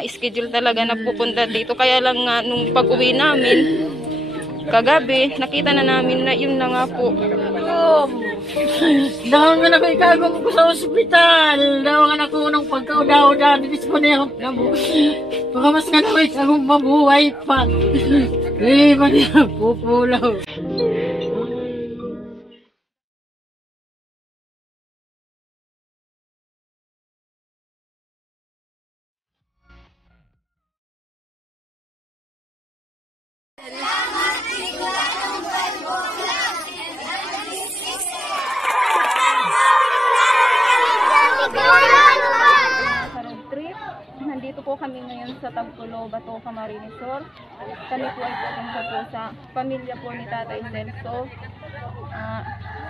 schedule talaga na pupunta dito. Kaya lang nga nung pag-uwi namin kagabi, nakita na namin na yun na nga po. Daw nga na ko ikagong ko sa ospital. Daw nga na ko nung pagkaudaw-daw. Dibis ko na yung nabuhay. Baka mas nga na ko ikagong mabuhay pa. Eh, ba niya pupulaw. Nandito po kami ngayon sa Tagpulo, Bato, Camarines Sur. Kami po ay pupunta po sa pamilya po ni Tatay Celso.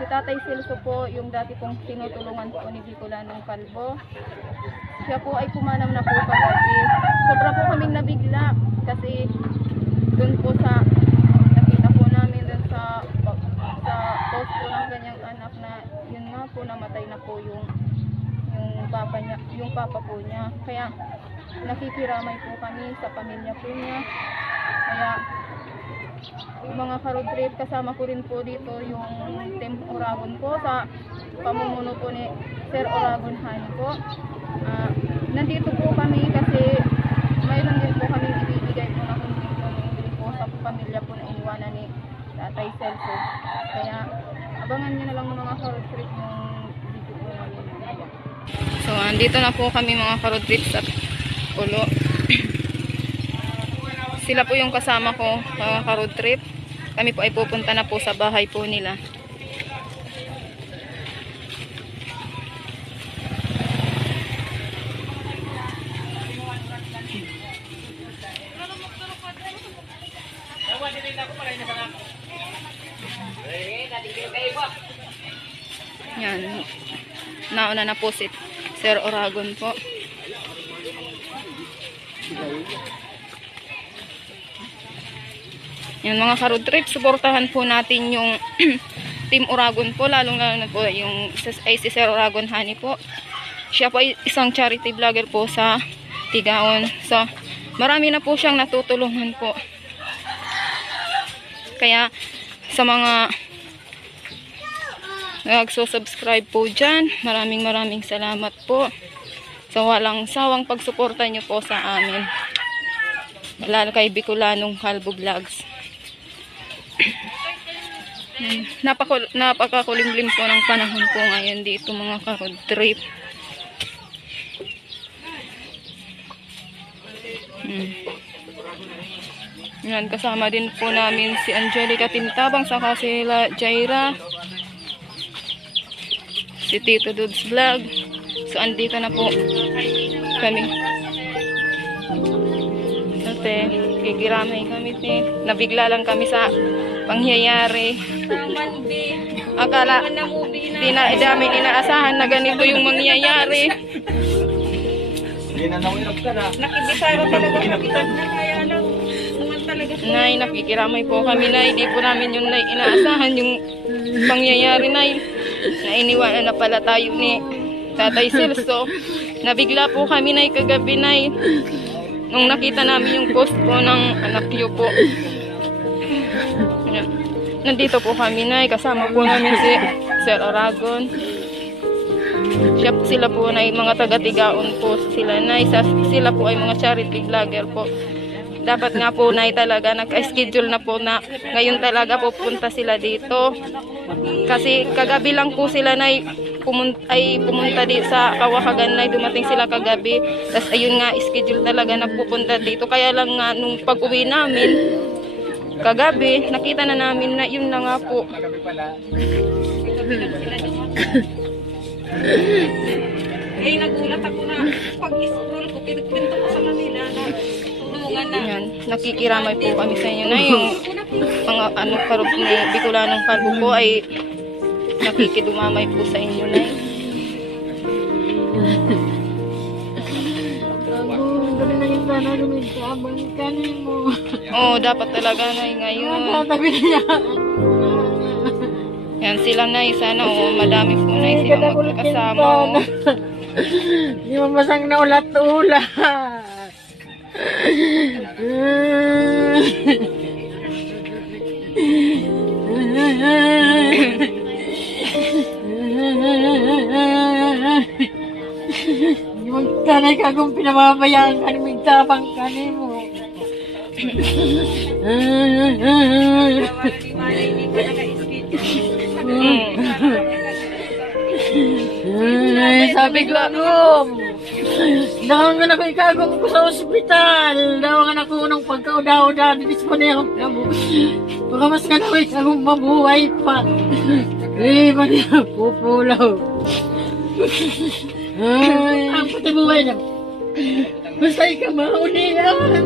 Si Tatay Celso po yung dati pong tinutulungan po ni Bicolanong Calvo. Siya po ay pumanam na po kagabi. Sobra po kaming nabigla kasi dun po sa nakita po namin dun sa post po ng kanyang anak na yun nga po namatay na po yung papa po niya. Kaya nakikiramay po kami sa pamilya po niya. Kaya mga ka-road trip, kasama ko rin po dito yung Team Oragon po sa pamumuno po ni Sir Oragon Hani po. Nandito po kami kasi mayroon din po kami ibibigay po na hindi po sa pamilya po na iniwanan ni Tatay Celso. Kaya abangan nyo na lang mga ka-road trip yung video po namin. So, andito na po kami mga ka-road trip sa Pulo. Sila po yung kasama ko mga ka-road trip. Kami po ay pupunta na po sa bahay po nila. Yan. Nauna na po si Sir Oragon po. Yan mga ka-road trip, suportahan po natin yung Team Oragon po, lalong na po yung si Sir Oragon Hani po. Siya po ay isang charity vlogger po sa Tigaon. So, marami na po siyang natutulungan po. Kaya sa mga nagsusubscribe po dyan, maraming salamat po sa walang sawang pagsuporta nyo po sa amin, lalo kay Bicolanong Calvo Vlogs. Napakakulimlim po ng panahon po ngayon dito mga ka-road trip. Yan, kasama din po namin si Angelica Tintabang, saka sila Jaira, si Tito Dudes Vlog. So, andito na po kami. Ate, kikiramay kami. Nabigla lang kami sa pangyayari. Akala, di na namin inaasahan na ganito yung mangyayari. Nakibisara talaga kami na kaya lang. Nay, nakikiramay po kami, Nay. Di po namin yung inaasahan yung pangyayari, Nay. Nainiwanan na pala tayo ni Tatay Celso. Nabigla po kami, Nay, kagabi, Nay. Nung nakita namin yung post po ng anak niyo po. Nandito po kami, Nay. Kasama po namin si Sir Oragon. Sila po ay mga taga-Tigaon po sila, Nay. Sila po ay mga charity vlogger po. Dapat nga po, Nay, talaga nag-schedule na po na ngayon talaga pupunta sila dito. Kasi kagabi lang po sila, Nay, pumunta dito sa Kawahagan, Nay. Dumating sila kagabi. Tapos ayun nga, schedule talaga na pupunta dito. Kaya lang nga nung pag-uwi namin kagabi, nakita na namin na yun na nga po. Eh, nagulat ako na pag-scroll ko, pinagpinto ko sa Manila na tulungan na. Yan, nakikiramay po kami sa inyo na yung mga karog ni Bicolanong Calvo po ay nakikidumamay po sa inyo na yun. Gabi na yung sana lumigabang kanin mo. Oo, dapat talaga, Nay, ngayon. Tabi niya. Yan sila, Nay. Sana madami po, Nay, sila magkakasama. Hindi mo masang na ulat-ulat. Magtanay ka kung pinamamayaan ka ni magtabang ka ni mo. Hindi pa naka-schedule. Sabi ko, dawangan ako ikagong ko sa ospital. Dawangan ako ng pagkaudaw-daw. Dinis ko na ako. Baka mas nga naman ikagong mabuhay pa. Man niya, pupulaw. Ang pati buhay niya. Basta ikaw maulihan.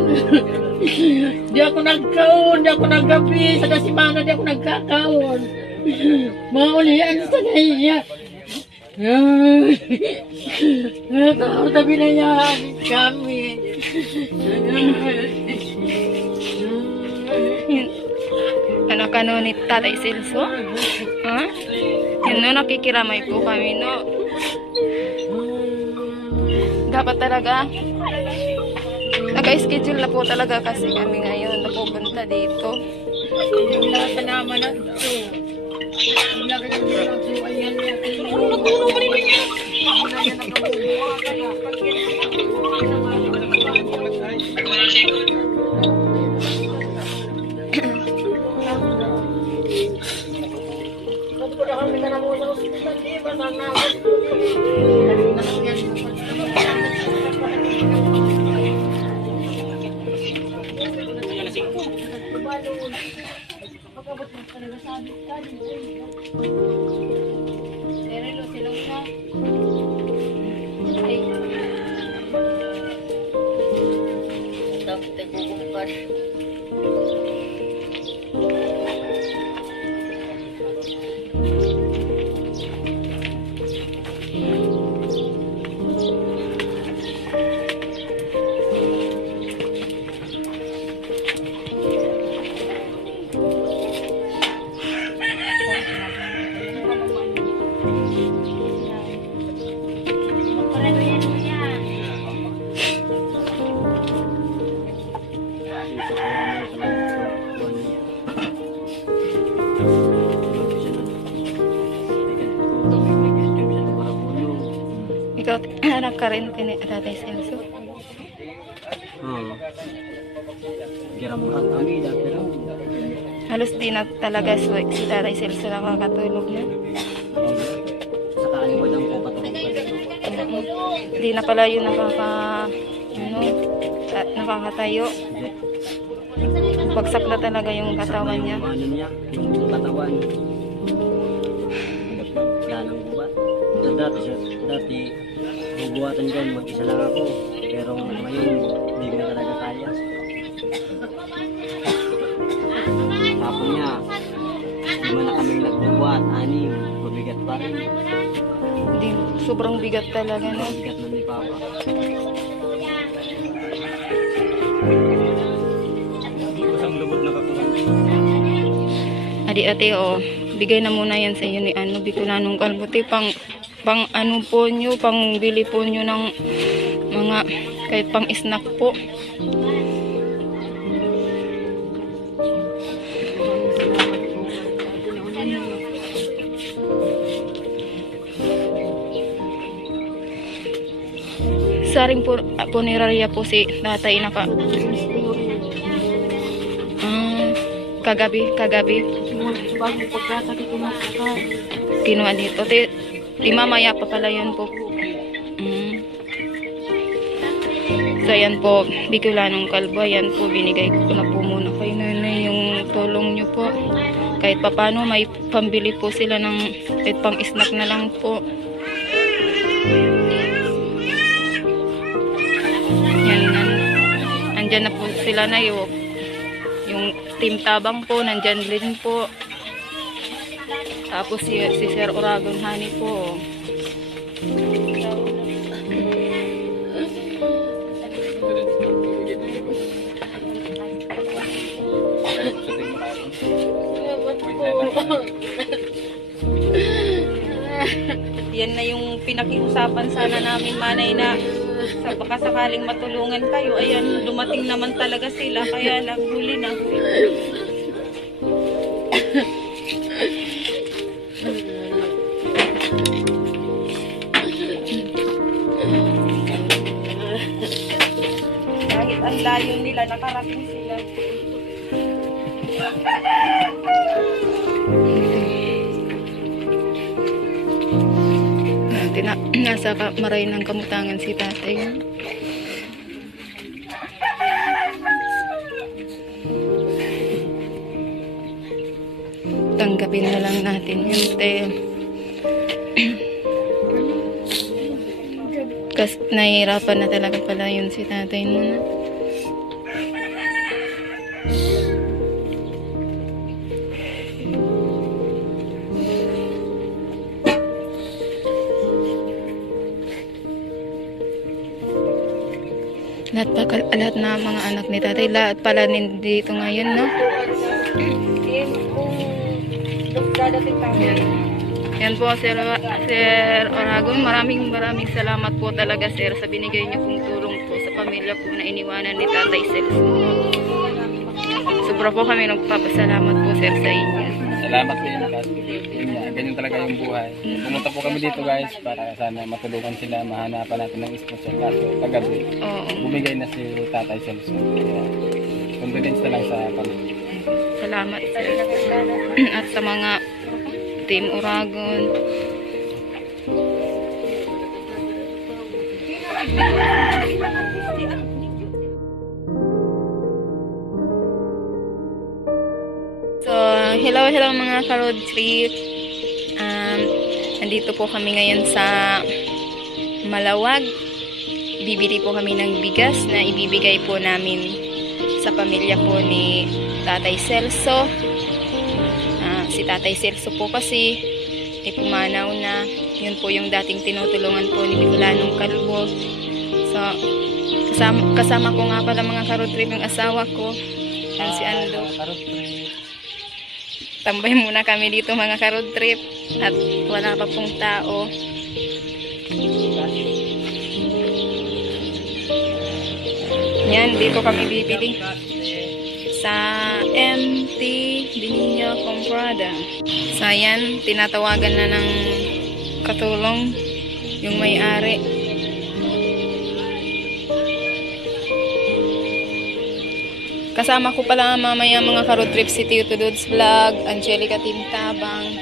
Di ako nagkaon, di ako naggabi. Sa dasimana, di ako nagkakaon. Maulihan sa naiya. Tao na binayaan kami. Anak ka no ni Tatay Celso? Ha? Yun no, nakikiramay po kami no. Dapat talaga naka-schedule na po talaga kasi kami ngayon napupunta dito. Wala ka naman na ito. Wala ka naman na ito. Ayan natin. Ano nagulong pa rin niya? Ikaw, anak ka rin kini Tatay Celso? Oo. Giram-ram kami pero Halos di na talaga si Tatay Celso nakakatulog na. saka aliwadan po patulog pa rin. Hindi na pala yun nakakatayo. Hindi. Bagsak na talaga yung katawan niya. Ano niya, yung katawan. Yan ang bubat. Dati, bubuhatan dyan, mag-isa lang ako. Pero ngayon, hindi ko na talaga kaya. Tapon niya, lima na kaming nagbubuhat, 6, mabigat pa rin. Hindi, sobrang bigat talaga no. Mabigat na ni Papa. Isang lubod na kakuha. Ate, oh, bigay na muna yan sa inyo ni Bicolanong Kalbuti. Pang ano po nyo, pang bili po nyo ng mga, kahit pang snack po. Saring po, punerarya po si tatay kagabi. Bagong pagkakati ko Kinuha dito. Di mamaya pa pala yun po. So ayan po, Bicolanong Kalbo. Ayan po, binigay ko na po muna kay nanay yung tulong nyo po. Kahit papano may pambili po sila ng kahit pang snack na lang po. Yan, andyan na po sila na yung Team Tabang po, nandyan din po. Tapos si Sir Oragon Honey po. Yan na yung pinakiusapan sana namin, Manay, na baka sakaling matulungan kayo. Ayan, dumating naman talaga sila. Kaya lang, huli na. Kahit ang layo nila, nakarating sila. Nasa maray ng kamutangan si tatay. Tanggapin na lang natin yun, te. Kasi nahihirapan na talaga pala yun si tatay nun. Lahat na mga anak ni tatay, lahat pala dito ngayon, no? Yan po, Sir Oragon. Maraming salamat po talaga, Sir, sa binigay niyo pong tulong po sa pamilya po na iniwanan ni Tatay Celso. Sobra po kami nagpapasalamat po, Sir, sa inyo. Salamat po yun, guys. Yun nga, ganyan talaga yung buhay. Pumunta po kami dito, guys, para sana matulungan sila, mahanapan natin ng sponsor. Kaso kagabi, Oo. bumigay na si Tatay Celso. Kaya, condolence na lang sa pamilya. Salamat, Sir. At sa mga Team Oragon. So, hello mga ka-road trip. Nandito po kami ngayon sa Malawag. Bibili po kami ng bigas na ibibigay po namin sa pamilya po ni Tatay Celso. Si Tatay Celso po kasi pumanaw na. Yun po yung dating tinutulungan po ni Bicolanong Kalbo. So, kasama ko nga pala mga ka-road trip yung asawa ko. Yan si Ando. Tambay muna kami dito mga ka-road trip at wala pa pong tao. Yan, dito kami bibili sa MT Dinino Comprada. So yan, tinatawagan na ng katulong yung may-ari. Kasama ko pala mamaya mga ka-road trip si Tio Tudod's Vlog, Angelica Tintabang.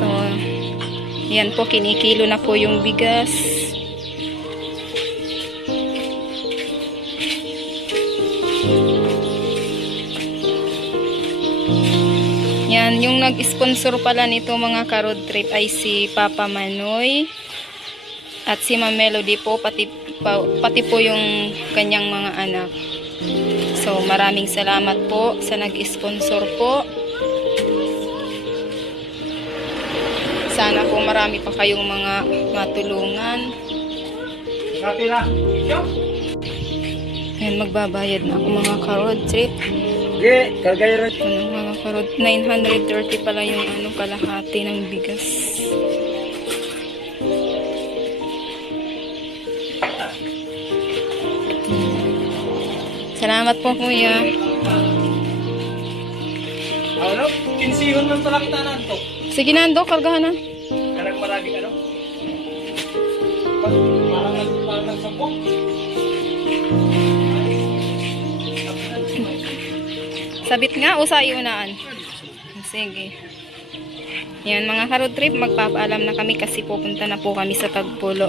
So, yan po, kinikilo na po yung bigas. Yan, yung nag-sponsor pala nito mga ka-road trip ay si Papa Manoy. At si Ma'am Melody po, pati po yung kanyang mga anak. So, maraming salamat po sa nag-sponsor po. Sana po marami pa kayong mga matulungan. Ayan, magbabayad na ako mga ka-road trip. Mga ka-road, 930 pala yung kalahati ng bigas. Salamat po, kuya. Ano? Kinsihon man pala kita na ito. Sige, Nando, kargahan na. Kanang maraming ano? Parang nagsapok. Sabit nga o sa iunaan? Sige. Yan mga ka-road trip, magpapaalam na kami kasi pupunta na po kami sa Tagpulo.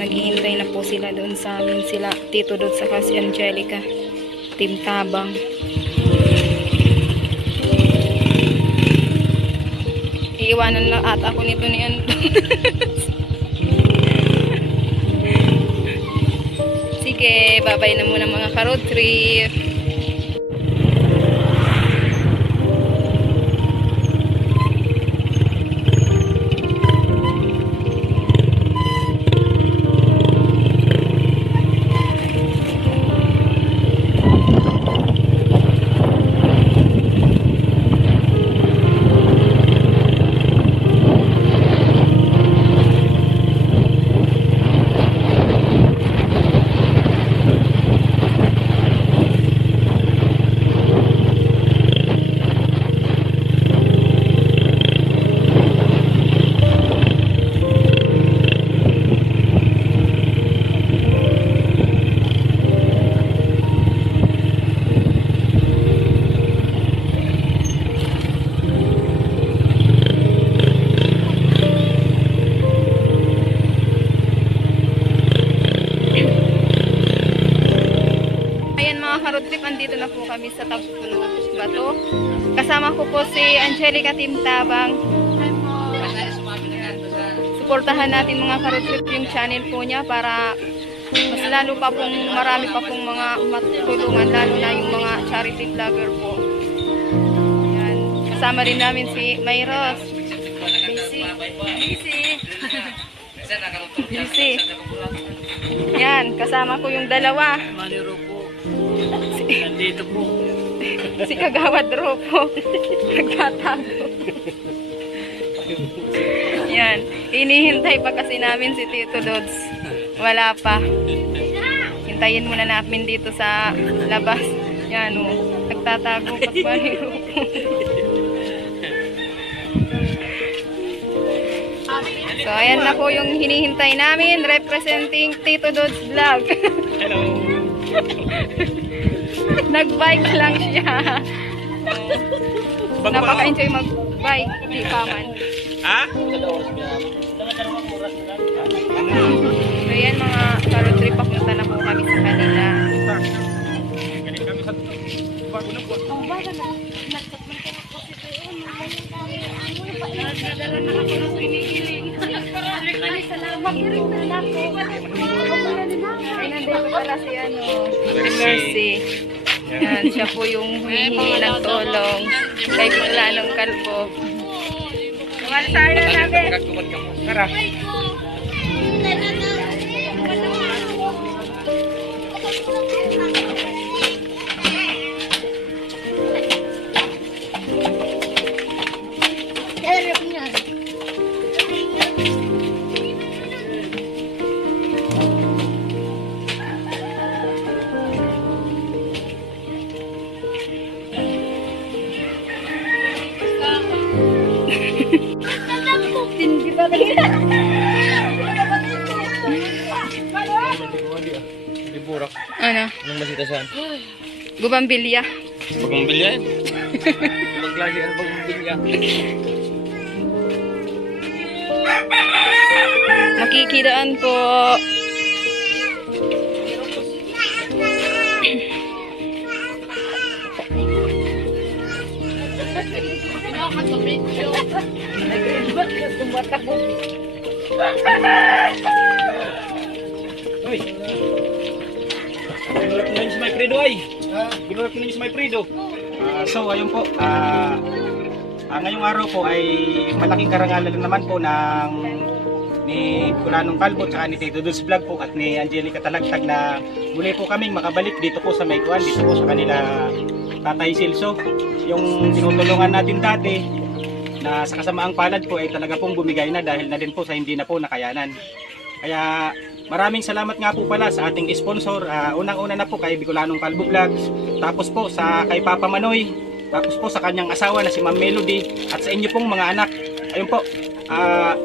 Naghihintay na po sila doon sa amin. Sila, Tito Dod sa si Angelica. Team Tabang. Iiwanan na at ako nito ni Ando. Sige, bye-bye na muna mga ka-road trip. trip, andito na po kami sa Tagpulo Bato. Kasama ko po si Angelica Timtabang. Suportahan natin mga ka-road trip yung channel po niya para mas lalo pa pong marami pa pong mga matulungan, lalo na yung mga charity vlogger po. Yan. Kasama rin namin si Mayros. Busy. Yan, kasama ko yung dalawa. Maniro po. Nandito po. Si Kagawad Ropo. Nagtatago. Yan. Hinihintay pa kasi namin si Tito Dods. Wala pa. Hintayin muna namin dito sa labas. Yan o. Nagtatago pa ba ni Ropo? So, ayan na po yung hinihintay namin. Representing Tito Dods Vlog. Hello! Nag-bike lang siya. Napaka-enjoy mag-bike. Di pa man. Ha? So yan mga ka-road trip, papunta na po kami sa kanila. Galing kami sa bago na po. Nagdadala na ako ng pinigiling. Salamat rin na ako. Ay, nandito pala si Mercy. Yan, siya po yung humihingi ng tulong kay Bicolanong Kalbo. Tumalasay na namin. Tara. Hindi pa rin. Liburak. Ano? Anong masita saan? Gubambilya. Bagong bilyan? Maglagi ang bagong bilyan. Makikidaan po. Uy! Ginulap ko na yung si My Fredo ay! Ginulap ko na yung si My Fredo. So ayun po, ngayong araw po ay malaking karangalan naman po ng ni Bicolanong Kalbo at ni Tito Dods Vlog po at ni Angelica Talagtag na muli po kaming makabalik dito po sa Maykuan, dito po sa kanila Tatay Silso. Yung tinutulungan natin dati na sa kasamaang palad po ay talaga pong bumigay na dahil na din po sa hindi na po nakayanan. Kaya maraming salamat nga po pala sa ating sponsor. Unang-una na po kay Bicolanong Kalbo Vlogs, tapos po sa kay Papa Manoy, tapos po sa kanyang asawa na si Ma'am Melody at sa inyo pong mga anak. Ayun po.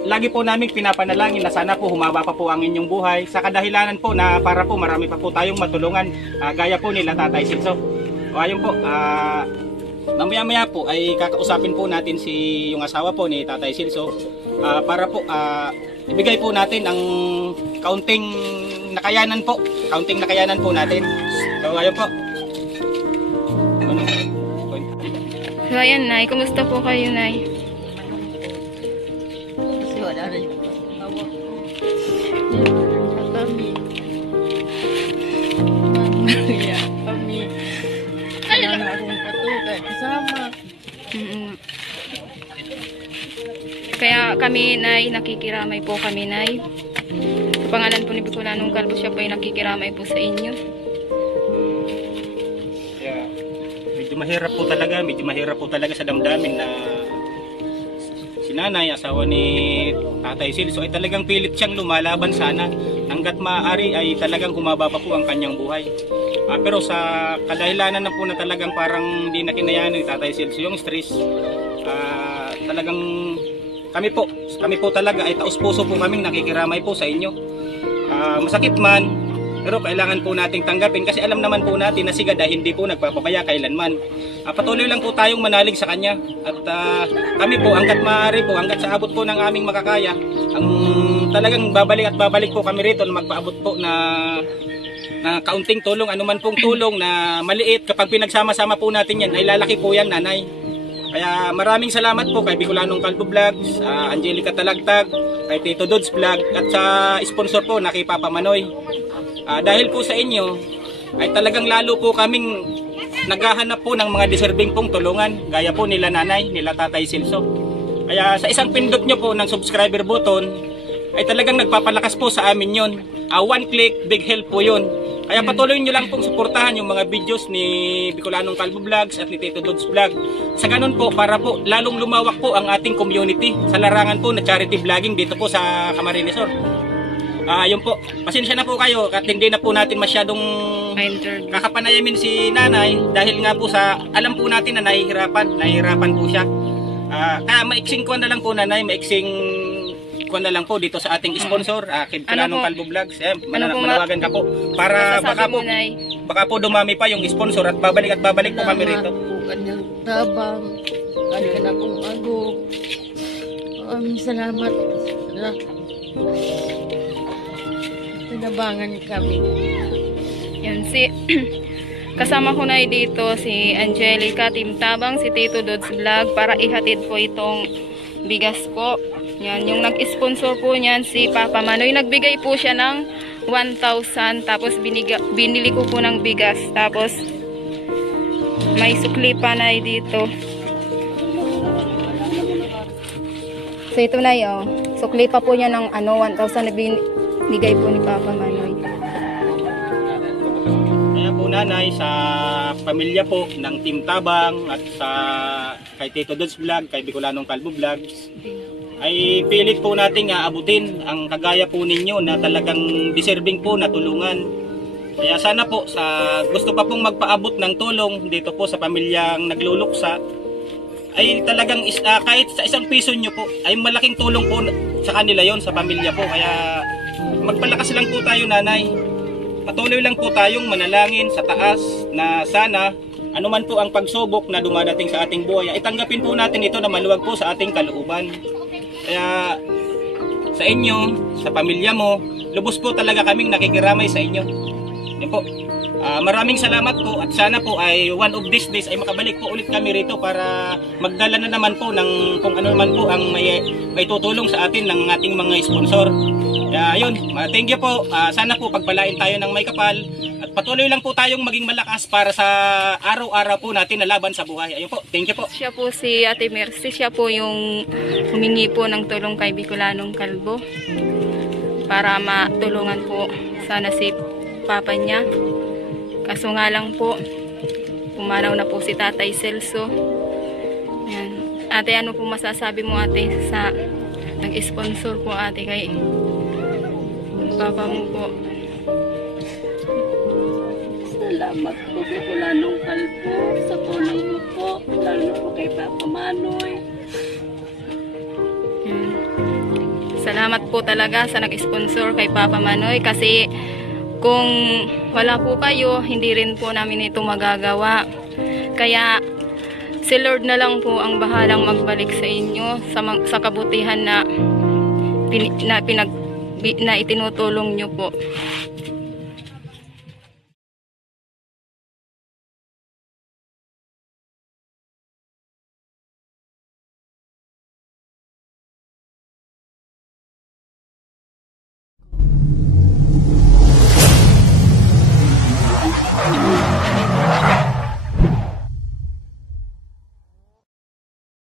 Lagi po namin pinapanalangin na sana po humaba pa po ang inyong buhay sa kadahilanan po na para po marami pa po tayong matulungan gaya po nila Tatay Silso. O ayun po, mamaya-maya po ay kakausapin po natin si yung asawa po ni Tatay Silso para po ibigay po natin ang kaunting nakayanan po natin. So ayun po. So ayan, Nay. Kumusta po kayo, Nay? Kasi wala na yung awa ko. Kami. Mamaya kami. Wala na akong katugan. Kasama. Kaya kami, Nay, nakikiramay po kami, Nay. Sa pangalan po ni Bicolanong Kalbo, siya po ay nakikiramay po sa inyo. Yeah. Medyo mahirap po talaga sa damdamin na si nanay, asawa ni Tatay Silso ay talagang pilit siyang lumalaban sana hanggat maaari ay talagang humaba pa po ang kanyang buhay. Pero sa kadahilanan na po na talagang parang di na kinayanan ni Tatay Silso yung stress, talagang kami po talaga ay taos puso po kaming nakikiramay po sa inyo. Masakit man, pero kailangan po nating tanggapin kasi alam naman po natin na si God ay hindi po nagpapabaya kailanman. Patuloy lang po tayong manalig sa Kanya at kami po hanggat maaari po, hanggat sa abot po ng aming makakaya, ang talagang babalik po kami rito na magpaabot po na na kaunting tulong, anuman pong tulong na maliit, kapag pinagsama-sama po natin yan, ay lalaki po yan, nanay. Kaya maraming salamat po kay Bicolanong Kalbo Vlogs, Angelica Talagtag, kay Tito Dods Vlog, at sa sponsor po na kay Papa Manoy. Dahil po sa inyo, ay talagang lalo po kaming naghahanap po ng mga deserving pong tulungan, gaya po nila nanay, nila Tatay Silso. Kaya sa isang pindot nyo po ng subscriber button, ay talagang nagpapalakas po sa amin yon. One click, big help po yun. Kaya patuloy nyo lang pong suportahan yung mga videos ni Bicolanong Kalbo Vlogs at ni Tito Dods Vlog. Sa ganun po, para po lalong lumawak po ang ating community sa larangan po na charity vlogging dito po sa Camarines Sur. Yun po, pasensya na po kayo at hindi na po natin masyadong kakapanayamin si nanay dahil nga po sa alam po natin na nahihirapan po siya. Kaya maiksing ko na lang po nanay, maiksing ko na lang po dito sa ating sponsor, kay Bicolanong Kalbo Vlogs. Manawagan ka po para baka po dumami pa yung sponsor at babalik po kami rito. Kanyang tabang, kanyang akong agok. Salamat na tinabangan kami. Yan kasama ko na dito si Angelica Team Tabang, si Tito Dods Vlog para ihatid po itong bigas po. Yan, yung nag-sponsor po niyan si Papa Manoy. Nagbigay po siya ng 1,000 tapos binili ko po ng bigas. Tapos may sukli pa na dito. So ito na yun. Sukli pa po niya ng 1,000 na binigay po ni Papa Manoy. Kaya po nanay, sa pamilya po ng Team Tabang at sa kay Tito Dods Vlog, kay Bicolanong Kalbo Vlogs, ay pilit po nating aabutin ang kagaya po ninyo na talagang deserving po na tulungan. Kaya sana po sa gusto pa pong magpaabot ng tulong dito po sa pamilyang nagluluksa, ay talagang kahit sa 1 piso nyo po ay malaking tulong po sa kanila yon, sa pamilya po. Kaya magpalakas lang po tayo nanay, patuloy lang po tayong manalangin sa taas na sana anuman po ang pagsubok na dumadating sa ating buhay, itanggapin po natin ito na maluwag po sa ating kalooban. Kaya sa inyo, sa pamilya mo, lubos po talaga kaming nakikiramay sa inyo. Yan po. Maraming salamat po at sana po ay one of these days ay makabalik po ulit kami rito para magdala na naman po ng kung ano naman po ang may tutulong sa atin ng ating mga sponsor. Kaya yun, thank you po. Sana po pagpalain tayo ng may kapal at patuloy lang po tayong maging malakas para sa araw-araw po natin na laban sa buhay. Ayun po, thank you po. Siya po si Ate Mercy, siya po yung humingi po ng tulong kay Bicolanong Kalbo para matulungan po sana si papa niya. Kaso nga lang po, pumanaw na po si Tatay Celso. Yan. Ate, ano po masasabi mo ate sa nag-sponsor po ate kay papa mo po? Salamat po sa Bicolanong Kalbo sa tulong mo po, lalo po kay Papa Manoy. Yan. Salamat po talaga sa nag-sponsor kay Papa Manoy kasi kung wala po kayo, hindi rin po namin ito magagawa. Kaya si Lord na lang po ang bahalang magbalik sa inyo sa kabutihan na itinutulong nyo po.